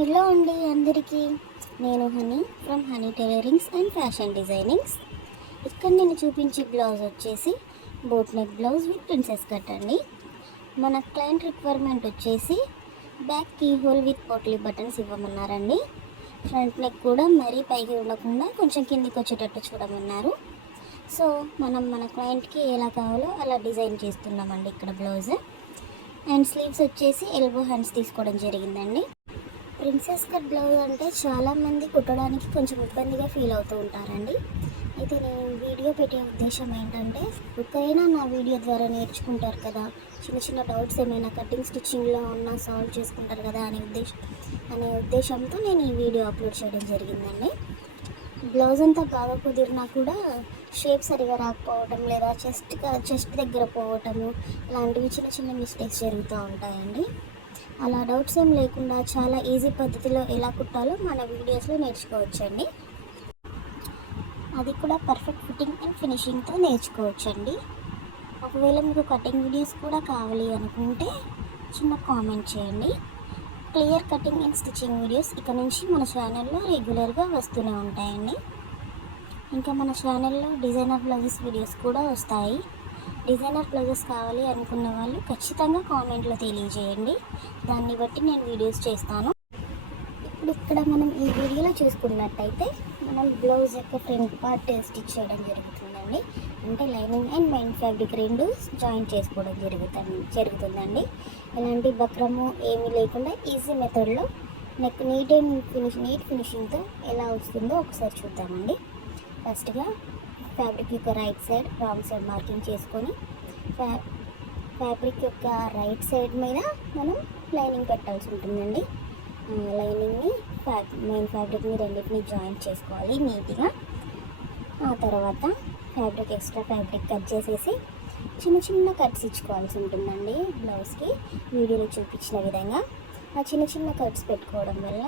Hello అండి అందరికీ. నేను Honey from Honey tailorings and fashion designings. ఇక్కడ నేను చూపించే బ్లౌజ్ వచ్చేసి boat neck blouse with princess cut అండి. మన క్లయింట్ రిక్వైర్మెంట్ వచ్చేసి back keyhole with potli buttons ఇవ్వమన్నారండి. ఫ్రంట్ నెక్ కూడా మరీ పైకి ఉండకుండా కొంచెం కిందికి వచ్చేటట్టు చూడమన్నారు. సో మన క్లయింట్కి ఎలా కావాలో అలా డిజైన్ చేస్తున్నామండి ఇక్కడ బ్లౌజ్. అండ్ స్లీవ్స్ వచ్చేసి ఎల్బో హ్యాండ్స్ తీసుకోవడం జరిగిందండి. ప్రిన్సెస్ కట్ బ్లౌజ్ అంటే చాలామంది కుట్టడానికి కొంచెం ఇబ్బందిగా ఫీల్ అవుతూ ఉంటారండి. అయితే నేను వీడియో పెట్టే ఉద్దేశం ఏంటంటే ఒక్కరైనా నా వీడియో ద్వారా నేర్చుకుంటారు కదా, చిన్న చిన్న డౌట్స్ ఏమైనా కటింగ్ స్టిచ్చింగ్లో ఉన్న సాల్వ్ చేసుకుంటారు కదా అనే ఉద్దేశంతో నేను ఈ వీడియో అప్లోడ్ చేయడం జరిగిందండి. బ్లౌజ్ అంతా బాగా కుదిరినా కూడా షేప్ సరిగా రాకపోవటం లేదా చెస్ట్ దగ్గర పోవటము ఇలాంటివి చిన్న చిన్న మిస్టేక్స్ జరుగుతూ ఉంటాయండి. అలా డౌట్స్ ఏం లేకుండా చాలా ఈజీ పద్ధతిలో ఎలా కుట్టాలో మన వీడియోస్లో నేర్చుకోవచ్చండి. అది కూడా పర్ఫెక్ట్ ఫిట్టింగ్ అండ్ ఫినిషింగ్తో నేర్చుకోవచ్చండి. ఒకవేళ మీకు కటింగ్ వీడియోస్ కూడా కావాలి అనుకుంటే చిన్న కామెంట్ చేయండి. Clear cutting and stitching videos ఇక నుంచి మన ఛానల్లో రెగ్యులర్గా వస్తూనే ఉంటాయండి. ఇంకా మన ఛానల్లో డిజైనర్ బ్లౌజెస్ వీడియోస్ కూడా వస్తాయి. డిజైనర్ బ్లౌజెస్ కావాలి అనుకున్న వాళ్ళు ఖచ్చితంగా కామెంట్లో తెలియజేయండి. దాన్ని బట్టి నేను వీడియోస్ చేస్తాను. ఇప్పుడు ఇక్కడ మనం ఈ వీడియోలో చూసుకున్నట్టయితే మనం బ్లౌజ్ యొక్క ఫ్రంట్ పార్ట్ స్టిచ్ చేయడం జరుగుతుందండి. అంటే లైనింగ్ అండ్ మెయిన్ ఫ్యాబ్రిక్ రెండు జాయింట్ చేసుకోవడం జరుగుతుందండి. ఎలాంటి బక్రము ఏమీ లేకుండా ఈజీ మెథడ్లో నెక్ నీట్ ఫినిషింగ్తో ఎలా వస్తుందో ఒకసారి చూద్దామండి. ఫస్ట్గా ఫ్యాబ్రిక్ యొక్క right side wrong side marking చేసుకొని ఫ్యాబ్రిక్ యొక్క రైట్ సైడ్ మీద మనం లైనింగ్ పెట్టాల్సి ఉంటుందండి. లైనింగ్ని మెయిన్ ఫ్యాబ్రిక్ని రెండింటిని జాయింట్ చేసుకోవాలి నీట్గా. ఆ తర్వాత ఎక్స్ట్రా ఫ్యాబ్రిక్ కట్ చేసేసి చిన్న చిన్న కట్స్ ఇచ్చుకోవాల్సి ఉంటుందండి బ్లౌజ్కి. వీడియోలో చూపించిన విధంగా ఆ చిన్న చిన్న కట్స్ పెట్టుకోవడం వల్ల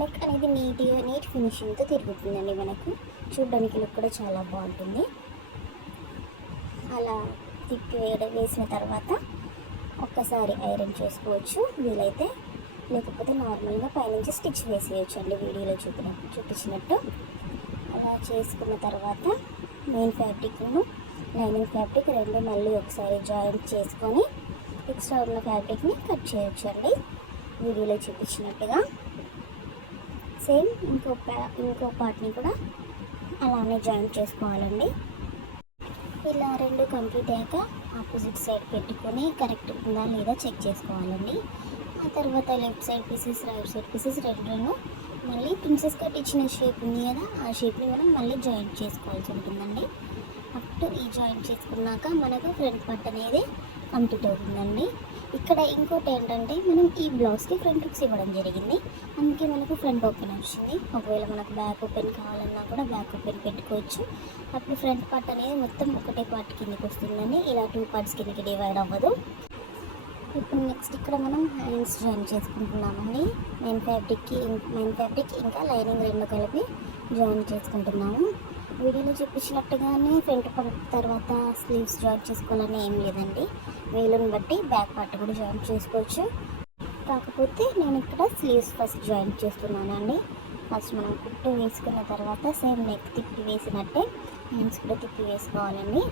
నెక్ అనేది నీట్ ఫినిషింగ్తో తిరుగుతుందండి. మనకు చూడడానికి లుక్ కూడా చాలా బాగుంటుంది. అలా వేసిన తర్వాత ఒక్కసారి ఐరన్ చేసుకోవచ్చు వీలైతే, లేకపోతే నార్మల్గా పైనుంచి స్టిచ్ వేసేయచ్చు అండి వీడియోలో చూపించినట్టు. అలా చేసుకున్న తర్వాత మెయిన్ ఫ్యాబ్రిక్ను లైనింగ్ ఫ్యాబ్రిక్ రెండు మళ్ళీ ఒకసారి జాయింట్ చేసుకొని ఎక్స్ట్రా ఉన్న ఫ్యాబ్రిక్ని కట్ చేయొచ్చు అండి వీడియోలో చూపించినట్టుగా. సేమ్ ఇంకో పార్ట్ని కూడా అలానే జాయింట్ చేసుకోవాలండి. ఇలా రెండు కంప్లీట్ అయ్యాక ఆపోజిట్ సైడ్ పెట్టుకొని కరెక్ట్ ఉందా లేదా చెక్ చేసుకోవాలండి. ఆ తర్వాత left side pieces right side pieces రెండు మళ్ళీ ప్రిన్సెస్ కట్ ఇచ్చిన షేప్ ఉంది కదా, ఆ షేప్ని మనం మళ్ళీ జాయింట్ చేసుకోవాల్సి ఉంటుందండి. అప్పుడు ఈ జాయింట్ చేసుకున్నాక మనకు ఫ్రంట్ పార్ట్ అనేది కంప్లీట్ అవుతుందండి. ఇక్కడ ఇంకోటి ఏంటంటే మనం ఈ బ్లౌజ్కి ఫ్రంట్ హుక్స్ ఇవ్వడం జరిగింది, అందుకే మనకు ఫ్రంట్ ఓపెన్ వచ్చింది. ఒకవేళ మనకు బ్యాక్ ఓపెన్ కావాలన్నా కూడా బ్యాక్ ఓపెన్ పెట్టుకోవచ్చు. అప్పుడు ఫ్రంట్ పార్ట్ అనేది మొత్తం ఒకటే పార్ట్ కిందకి వస్తుందండి, ఇలా 2 పార్ట్స్ కిందకి డివైడ్ అవ్వదు. ఇప్పుడు నెక్స్ట్ ఇక్కడ మనం హ్యాండ్స్ జాయిన్ చేసుకుంటున్నామండి. మెయిన్ ఫ్యాబ్రిక్ ఇంకా లైనింగ్ రెండు కలిపి జాయిన్ చేసుకుంటున్నాము. వీడియోలో చూపించినట్టుగానే ఫ్రంట్ పార్ట్ తర్వాత స్లీవ్స్ జాయిన్ చేసుకోవాలని ఏం లేదండి, వీలుని బట్టి బ్యాక్ పార్ట్ కూడా జాయిన్ చేసుకోవచ్చు. కాకపోతే నేను ఇక్కడ స్లీవ్స్ ఫస్ట్ జాయిన్ చేస్తున్నానండి. ఫస్ట్ మనం కుట్టు వేసుకున్న తర్వాత సేమ్ నెక్ తిప్పి వేసినట్టే హ్యాండ్స్ కూడా తిప్పి వేసుకోవాలండి.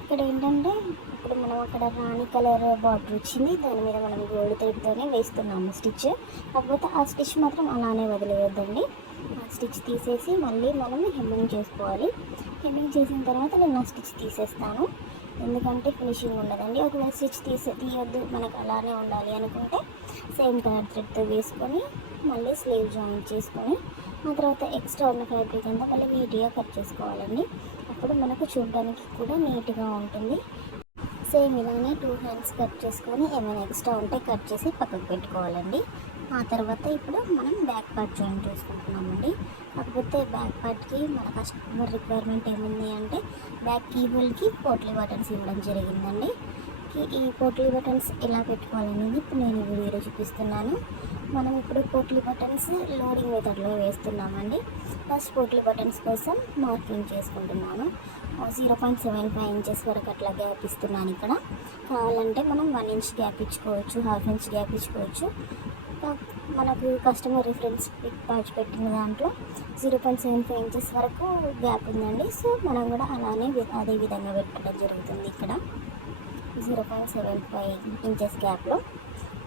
ఇక్కడ ఏంటంటే ఇప్పుడు మనం అక్కడ రాణి కలర్ బార్డర్ వచ్చింది, దాని మీద మనం గోల్డ్ థ్రెడ్తోనే వేస్తున్నాము స్టిచ్. కాకపోతే ఆ స్టిచ్ మాత్రం అలానే వదిలేయొద్దండి. ఆ స్టిచ్ తీసేసి మళ్ళీ మనం హెమ్మింగ్ చేసుకోవాలి. హెమ్మింగ్ చేసిన తర్వాత నేను ఆ స్టిచ్ తీసేస్తాను, ఎందుకంటే ఫినిషింగ్ ఉండదండి. ఒకవేళ స్టిచ్ తీయొద్దు మనకు అలానే ఉండాలి అనుకుంటే సేమ్ కలర్ థ్రెడ్తో వేసుకొని మళ్ళీ స్లీవ్ జాయిన్ చేసుకొని ఆ తర్వాత ఎక్స్ట్రా ఉన్న ఫ్యాబ్రిక్ అంతా మళ్ళీ నీట్గా కట్ చేసుకోవాలండి. అప్పుడు మనకు చూడడానికి కూడా నీట్గా ఉంటుంది. సేమ్ ఇలానే 2 హ్యాండ్స్ కట్ చేసుకొని ఏమైనా ఎక్స్ట్రా ఉంటే కట్ చేసి పక్కకు పెట్టుకోవాలండి. ఆ తర్వాత ఇప్పుడు మనం బ్యాక్ పార్ట్ జాయిన్ చేసుకుంటున్నామండి. కాకపోతే బ్యాక్ పార్ట్కి మన కస్టమర్ రిక్వైర్మెంట్ ఏముంది అంటే బ్యాక్ కీ హోల్కి పోట్లీ బటన్స్ ఇవ్వడం జరిగిందండి. ఈ పోట్లీ బటన్స్ ఎలా పెట్టుకోవాలనేది ఇప్పుడు నేను వీడియోలో చూపిస్తున్నాను. మనం ఇప్పుడు పోట్లీ బటన్స్ లోడింగ్ మెథడ్లో వేస్తున్నామండి. ఫస్ట్ పోట్లీ బటన్స్ కోసం మార్కింగ్ చేసుకుంటున్నాను. 0.75 ఇంచెస్ వరకు అట్లా గ్యాప్ ఇస్తున్నాను. ఇక్కడ కావాలంటే మనం 1 ఇంచ్ గ్యాప్ ఇచ్చుకోవచ్చు, ½ ఇంచ్ గ్యాప్ ఇచ్చుకోవచ్చు. మనకు కస్టమర్ రిఫరెన్స్ పిక్ పాచ్ పెట్టిన దాంట్లో 0.75 ఇంచెస్ వరకు గ్యాప్ ఉందండి. సో మనం కూడా అలానే అదే విధంగా పెట్టడం జరుగుతుంది. ఇక్కడ 0.75 ఇంచెస్ గ్యాప్లో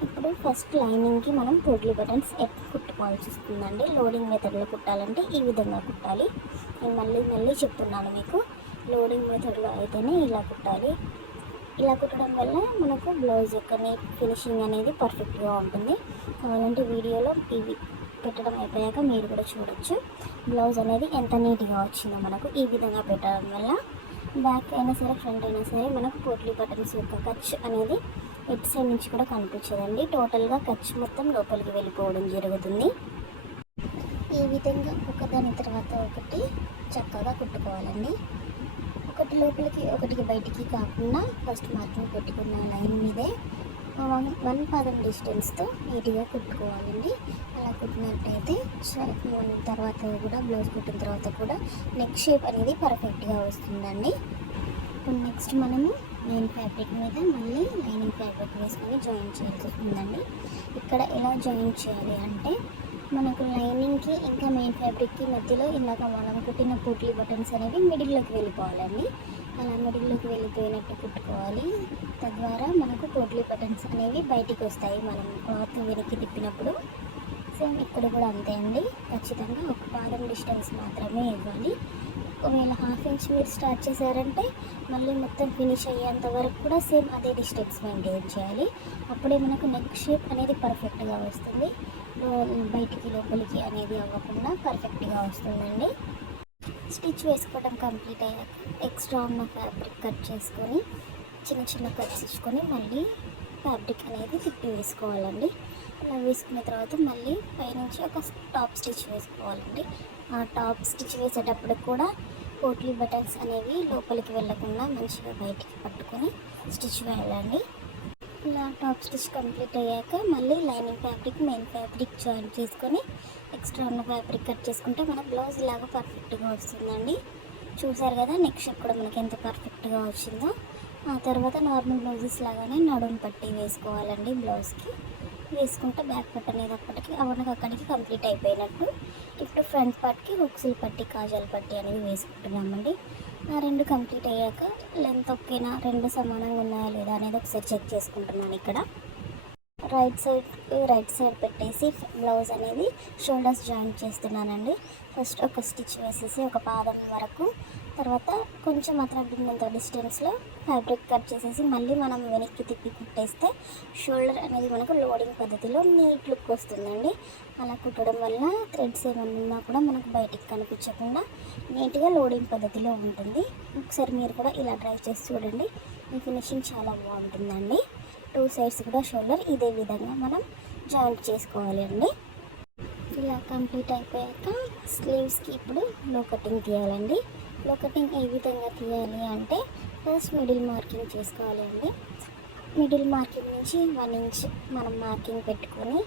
ఇప్పుడు ఫస్ట్ లైనింగ్కి మనం పోట్లీ బటన్స్ కుట్టుకోవాల్సి వస్తుందండి. లోడింగ్ మెథడ్లో కుట్టాలంటే ఈ విధంగా కుట్టాలి. నేను మళ్ళీ చెప్తున్నాను మీకు, లోడింగ్ మెథడ్లో అయితేనే ఇలా కుట్టాలి. ఇలా కుట్టడం వల్ల మనకు బ్లౌజ్ యొక్క నీట్ ఫినిషింగ్ అనేది పర్ఫెక్ట్గా ఉంటుంది. కావాలంటే వీడియోలో ఇవి పెట్టడం అయిపోయాక మీరు కూడా చూడొచ్చు బ్లౌజ్ అనేది ఎంత నీట్గా వచ్చిందో. మనకు ఈ విధంగా పెట్టడం వల్ల బ్యాక్ అయినా సరే ఫ్రంట్ అయినా సరే మనకు పోట్లీ బటన్స్ యొక్క ఖర్చు అనేది ఎట్ సైడ్ నుంచి కూడా కనిపించదండి. టోటల్గా ఖర్చు మొత్తం లోపలికి వెళ్ళిపోవడం జరుగుతుంది. ఈ విధంగా ఒకదాని తర్వాత ఒకటి చక్కగా కుట్టుకోవాలండి. ఒకటి లోపలికి ఒకటికి బయటికి కాకుండా ఫస్ట్ మార్కింగ్ పెట్టుకున్న లైన్ మీదే 1 పాదం డిస్టెన్స్తో నీట్గా కుట్టుకోవాలండి. అలా కుట్టినట్టయితే తర్వాత కూడా బ్లౌజ్ కుట్టిన తర్వాత కూడా నెక్ షేప్ అనేది పర్ఫెక్ట్గా వస్తుందండి. ఇప్పుడు నెక్స్ట్ మనము మెయిన్ ఫ్యాబ్రిక్ మీద మళ్ళీ లైనింగ్ ఫ్యాబ్రిక్ వేసుకొని జాయిన్ చేయాల్సి ఉందండి. ఇక్కడ ఎలా జాయిన్ చేయాలి అంటే మనకు లైనింగ్కి ఇంకా మెయిన్ ఫ్యాబ్రిక్కి మధ్యలో ఇందాక మనం కుట్టిన పోట్లీ బటన్స్ అనేవి మిడిల్లోకి వెళ్ళిపోవాలండి. అలా మిడిల్లోకి వెళ్ళిపోయినట్టు కుట్టుకోవాలి. తద్వారా మనకు పోట్లీ బటన్స్ అనేవి బయటికి వస్తాయి మనం క్లాత్ వెనక్కి తిప్పినప్పుడు. సేమ్ ఇక్కడ కూడా అంతే అండి, ఖచ్చితంగా 1 పాదం డిస్టెన్స్ మాత్రమే ఇవ్వాలి. ఒకవేళ 1/2 ఇంచ్ మీరు స్టార్ట్ చేశారంటే మళ్ళీ మొత్తం ఫినిష్ అయ్యేంత వరకు కూడా సేమ్ అదే డిస్టెన్స్ మెయింటైన్ చేయాలి. అప్పుడే మనకు నెక్ షేప్ అనేది పర్ఫెక్ట్గా వస్తుంది. బయటికి లోపలికి అనేది అవ్వకుండా పర్ఫెక్ట్గా వస్తుందండి. స్టిచ్ వేసుకోవడం కంప్లీట్ అయ్యాక ఎక్స్ట్రా ఉన్న ఫ్యాబ్రిక్ కట్ చేసుకొని చిన్న కట్స్ ఇచ్చుకొని మళ్ళీ ఫ్యాబ్రిక్ అనేది తిప్పి వేసుకోవాలండి. అలా వేసుకున్న తర్వాత మళ్ళీ పైనుంచి ఒక టాప్ స్టిచ్ వేసుకోవాలండి. ఆ టాప్ స్టిచ్ వేసేటప్పుడు కూడా పోట్లీ బటన్స్ అనేవి లోపలికి వెళ్ళకుండా మంచిగా బయటికి పట్టుకొని స్టిచ్ వేయాలండి. ఇలా టాప్ స్టిచ్ కంప్లీట్ అయ్యాక మళ్ళీ lining fabric main fabric join చేసుకొని ఎక్స్ట్రా ఉన్న ఫ్యాబ్రిక్ కట్ చేసుకుంటే మన బ్లౌజ్ ఇలాగా పర్ఫెక్ట్గా వస్తుందండి. చూసారు కదా నెక్ షేప్ కూడా మనకి ఎంత పర్ఫెక్ట్గా వచ్చిందో. ఆ తర్వాత నార్మల్ బ్లౌజెస్ లాగానే నడుము పట్టి వేసుకోవాలండి. బ్లౌజ్కి వేసుకుంటే బ్యాక్ పట్టు అనేది అక్కడికి కంప్లీట్ అయిపోయినట్టు. ఇప్పుడు ఫ్రంట్ పార్ట్కి హుక్స్లు పట్టి కాజాల పట్టి అనేది వేసుకుంటున్నామండి. ఆ 2 కంప్లీట్ అయ్యాక లెంత్ ఓకేనా, 2 సమానంగా ఉన్నాయా లేదా అనేది ఒకసారి చెక్ చేసుకుంటున్నాను. ఇక్కడ రైట్ సైడ్ పెట్టేసి బ్లౌజ్ అనేది షోల్డర్స్ జాయింట్ చేస్తున్నానండి. ఫస్ట్ ఒక స్టిచ్ వేసేసి ఒక పాదం వరకు, తర్వాత కొంచెం అతనంత డిస్టెన్స్లో ఫ్యాబ్రిక్ కట్ చేసేసి మళ్ళీ మనం వెనక్కి తిప్పి కుట్టేస్తే షోల్డర్ అనేది మనకు లోడింగ్ పద్ధతిలో నీట్ లుక్ వస్తుందండి. అలా కుట్టడం వల్ల థ్రెడ్స్ ఏమన్నా కూడా మనకు బయటికి కనిపించకుండా నీట్గా లోడింగ్ పద్ధతిలో ఉంటుంది. ఒకసారి మీరు కూడా ఇలా ట్రై చేసి చూడండి, ఈ ఫినిషింగ్ చాలా బాగుంటుందండి. 2 సైడ్స్ కూడా షోల్డర్ ఇదే విధంగా మనం జాయింట్ చేసుకోవాలి అండి. ఇలా కంప్లీట్ అయిపోయాక స్లీవ్స్కి ఇప్పుడు లో కటింగ్ తీయాలండి. లో కటింగ్ ఏ విధంగా తీయాలి అంటే ఫస్ట్ మిడిల్ మార్కింగ్ చేసుకోవాలి అండి. మిడిల్ మార్కింగ్ నుంచి 1 ఇంచ్ మనం మార్కింగ్ పెట్టుకొని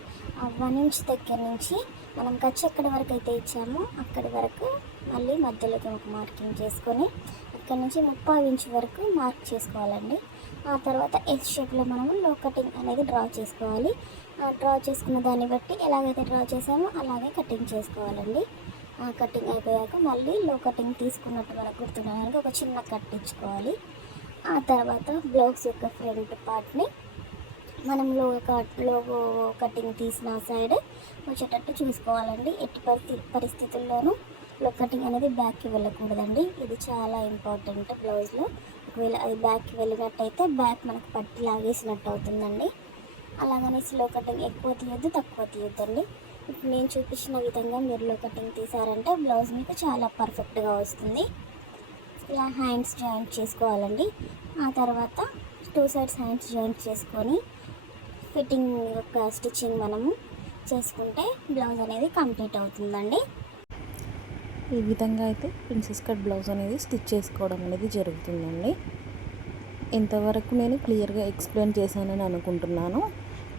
ఆ 1 ఇంచ్ దగ్గర నుంచి మనం ఖర్చు ఎక్కడి వరకు అయితే ఇచ్చామో అక్కడి వరకు మళ్ళీ మధ్యలోకి ఒక మార్కింగ్ చేసుకొని అక్కడ నుంచి 30 ఇంచ్ వరకు మార్క్ చేసుకోవాలండి. ఆ తర్వాత ఎస్ షేప్లో మనము లో కటింగ్ అనేది డ్రా చేసుకోవాలి. డ్రా చేసుకున్న దాన్ని బట్టి ఎలాగైతే డ్రా చేసామో అలాగే కటింగ్ చేసుకోవాలండి. కటింగ్ అయిపోయాక మళ్ళీ లో కటింగ్ తీసుకున్నట్టు మనకు గుర్తుండడానికి ఒక చిన్న కట్ ఇచ్చుకోవాలి. ఆ తర్వాత బ్లౌజ్ యొక్క ఫ్రంట్ పార్ట్ని మనం లో కటింగ్ తీసిన సైడ్ వచ్చేటట్టు చూసుకోవాలండి. ఎట్టి పరిస్థితుల్లోనూ లో కటింగ్ అనేది బ్యాక్కి వెళ్ళకూడదండి. ఇది చాలా ఇంపార్టెంట్ బ్లౌజ్లో. ఒకవేళ అది బ్యాక్కి వెళ్ళినట్టయితే బ్యాక్ మనకు పట్టి లాగేసినట్టు అవుతుందండి. అలాగనే లో కటింగ్ ఎక్కువ తీయొద్దు, తక్కువ తీయొద్దండి. ఇప్పుడు నేను చూపించిన విధంగా మీరు లో కటింగ్ తీసారంటే బ్లౌజ్ మీకు చాలా పర్ఫెక్ట్గా వస్తుంది. ఇలా హ్యాండ్స్ జాయింట్ చేసుకోవాలండి. ఆ తర్వాత 2 సైడ్స్ హ్యాండ్స్ జాయింట్ చేసుకొని ఫిట్టింగ్ యొక్క స్టిచ్చింగ్ మనము చేసుకుంటే బ్లౌజ్ అనేది కంప్లీట్ అవుతుందండి. ఈ విధంగా అయితే ప్రిన్సెస్ కట్ బ్లౌజ్ అనేది స్టిచ్ చేసుకోవడం అనేది జరుగుతుందండి. ఇంతవరకు నేను క్లియర్గా ఎక్స్ప్లెయిన్ చేశానని అనుకుంటున్నాను.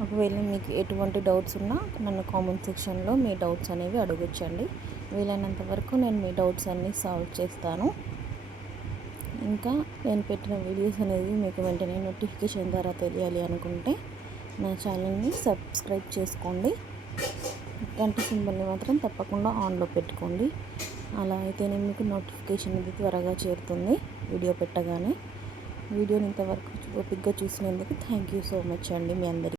ఒకవేళ మీకు ఎటువంటి డౌట్స్ ఉన్నా నన్ను కామెంట్ సెక్షన్లో మీ డౌట్స్ అనేవి అడగొచ్చండి. వీలైనంత వరకు నేను మీ డౌట్స్ అన్నీ సాల్వ్ చేస్తాను. ఇంకా నేను పెట్టిన వీడియోస్ అనేవి మీకు వెంటనే నోటిఫికేషన్ ద్వారా తెలియాలి అనుకుంటే నా ఛానల్ని సబ్స్క్రైబ్ చేసుకోండి. గంట సింబల్ని మాత్రం తప్పకుండా ఆన్లో పెట్టుకోండి. అలా అయితేనే మీకు నోటిఫికేషన్ ఇది త్వరగా చేరుతుంది వీడియో పెట్టగానే. వీడియోని ఇంతవరకు ఓపికగా చూసినందుకు థ్యాంక్ యూ సో మచ్ అండి మీ అందరికీ.